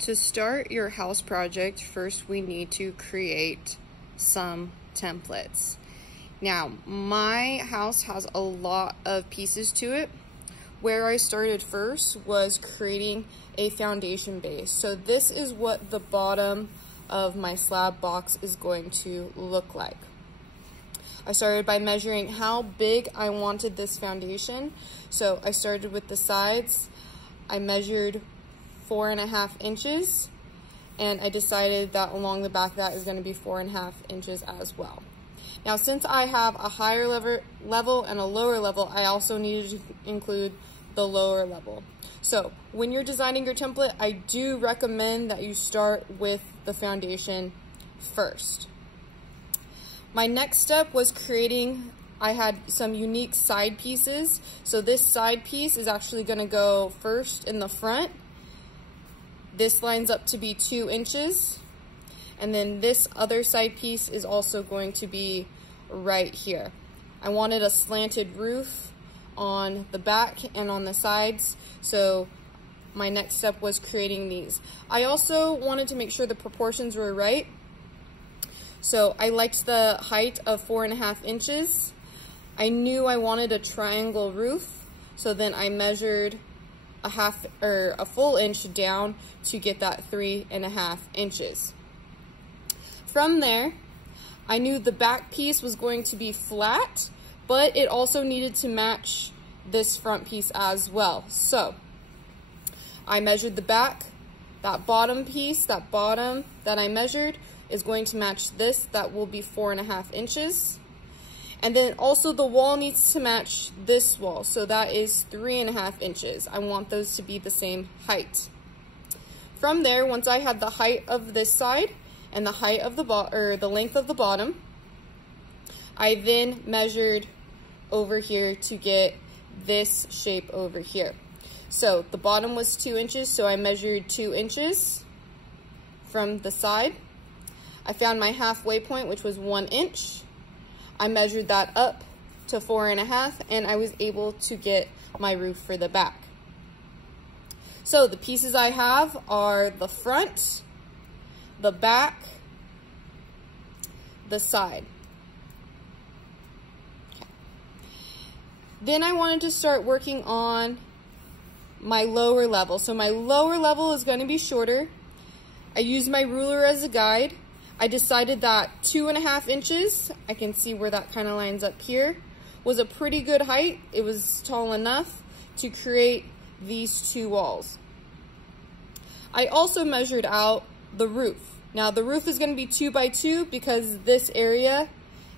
To start your house project, first we need to create some templates. Now, my house has a lot of pieces to it. Where I started first was creating a foundation base. So this is what the bottom of my slab box is going to look like. I started by measuring how big I wanted this foundation. So I started with the sides. I measured 4.5 inches, and I decided that along the back that is going to be 4.5 inches as well. Now, since I have a higher level and a lower level, I also needed to include the lower level. So when you're designing your template, I do recommend that you start with the foundation first. My next step was I had some unique side pieces. So this side piece is actually going to go first in the front. This lines up to be 2 inches. And then this other side piece is also going to be right here. I wanted a slanted roof on the back and on the sides, so my next step was creating these. I also wanted to make sure the proportions were right. So I liked the height of 4.5 inches. I knew I wanted a triangle roof, so then I measured a full inch down to get that 3.5 inches. From there, I knew the back piece was going to be flat, but it also needed to match this front piece as well. So I measured the back. That bottom piece, that bottom that I measured is going to match this. That will be 4.5 inches. And then also the wall needs to match this wall, so that is 3.5 inches. I want those to be the same height. From there, once I had the height of this side and the height of the length of the bottom, I then measured over here to get this shape over here. So the bottom was 2 inches, so I measured 2 inches from the side. I found my halfway point, which was 1 inch. I measured that up to 4.5, and I was able to get my roof for the back. So the pieces I have are the front, the back, the side. Okay. Then I wanted to start working on my lower level. So my lower level is going to be shorter. I used my ruler as a guide. I decided that 2.5 inches, I can see where that kind of lines up here, was a pretty good height. It was tall enough to create these two walls. I also measured out the roof. Now the roof is going to be 2 by 2 because this area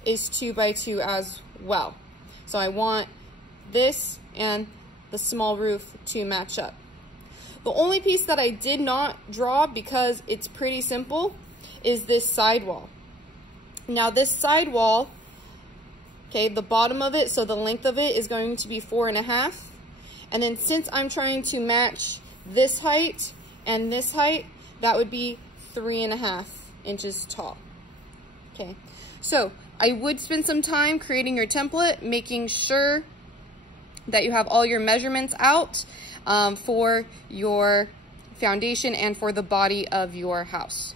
is 2 by 2 as well. So I want this and the small roof to match up. The only piece that I did not draw, because it's pretty simple, is this sidewall. Now this sidewall, okay, the bottom of it, so the length of it is going to be 4.5. And then since I'm trying to match this height and this height, that would be 3.5 inches tall. Okay, so I would spend some time creating your template, making sure that you have all your measurements out for your foundation and for the body of your house.